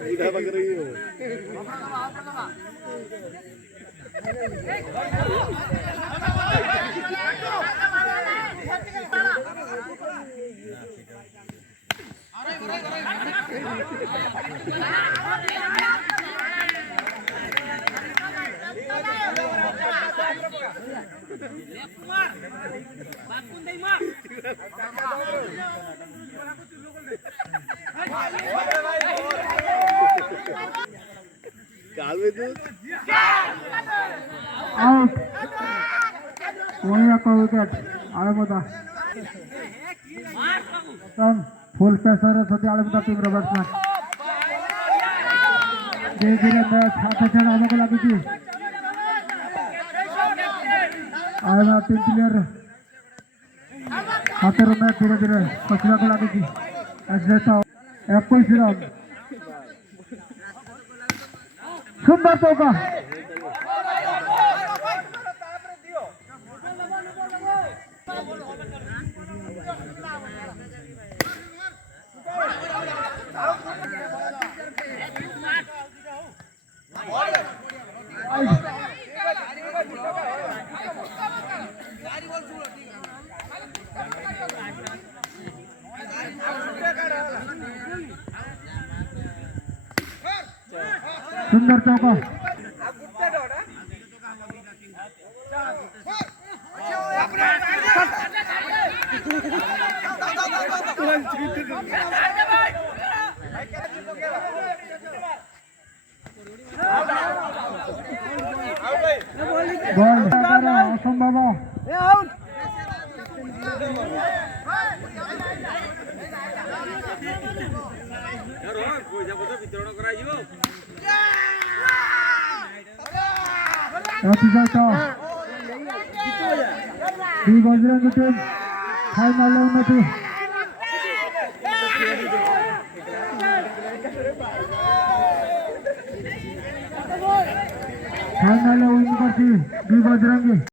बुढ़ा पकड़ रही हो। आउट वहीं विकेट आळेमुदा फुल प्रेशर होती आळेमुदा टीम बैट्समैन धीरे धीरे मैच हाथ छाड़ आगे लगी आएगा टीम प्लेयर हाथ मैच धीरे धीरे पछड़ा को लगी 21 रन सुंदर चौका सुंदर चौका असंभव बजरंग टीम फाइनल उन्नति फाइनल विन करती बजरंगी।